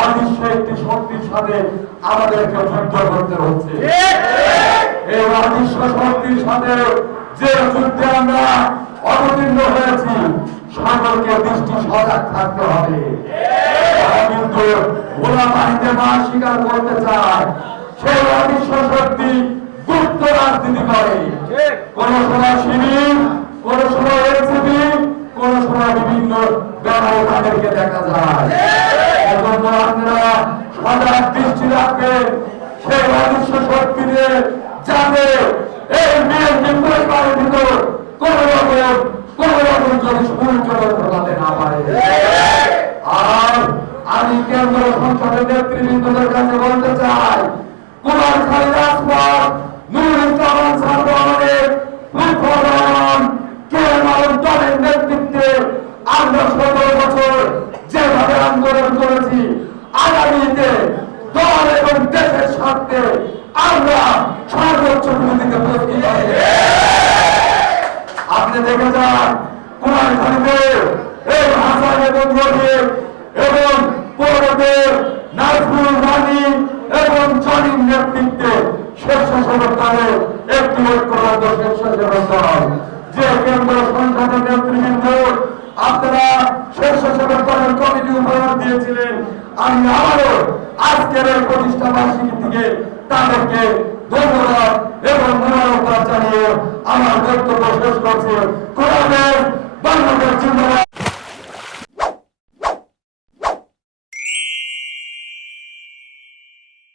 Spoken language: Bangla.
অদৃশ্য একটি শক্তির সাথে আমাদেরকে যুদ্ধ করতে হচ্ছে। এই অদৃশ্য শক্তির সাথে যে যুদ্ধে আমরা অবতীর্ণ হয়েছি, সকলকে দৃষ্টি সজাগ থাকতে হবে। কিন্তু গোলা বাহিনীতে মা স্বীকার করতে চায়। সেই অদৃশ্য শক্তি গুপ্ত রাজনীতি করে। কোন সময় শিবির, কোন সময় এনসিপি, কোন সময় বিভিন্ন ব্যাপারে তাদেরকে দেখা যায়। এজন্য আপনারা সজাগ দৃষ্টি রাখবেন সেই অদৃশ্য শক্তিতে যাতে এই বিএনপি পরিবারের ভিতর কোন রকম কোন রকম যদি সূর্য ঢোকাতে না পারে। আর আমি কেন্দ্র সংসদের নেতৃবৃন্দদের কাছে বলতে চাই কুমার খালি রাজপথ, নুরুল ইসলাম আনসার রহমানের রহমান কে মালুম দলের নেতৃত্বে আমরা আন্দোলন করেছি, আগামীতে দল এবং দেশের স্বার্থে আমরা সর্বোচ্চ ভূমিকা প্রস্তুত আপনি দেখে যান কুমার খালিতে এই হাসান এবং রবির এবং পৌরদের নাজমুল রানী এবং জনির নেতৃত্বে একটি যে কেন্দ্র সংসদের নেতৃবৃন্দ আপনারা স্বেচ্ছাসেবক দলের কমিটি উপহার দিয়েছিলেন। আমি আবারও আজকের এই প্রতিষ্ঠা বার্ষিকী থেকে তাদেরকে ধন্যবাদ এবং মোবারকবাদ জানিয়ে আমার বক্তব্য শেষ করছি। কোরআনের বাংলাদেশ জিন্দাবাদ।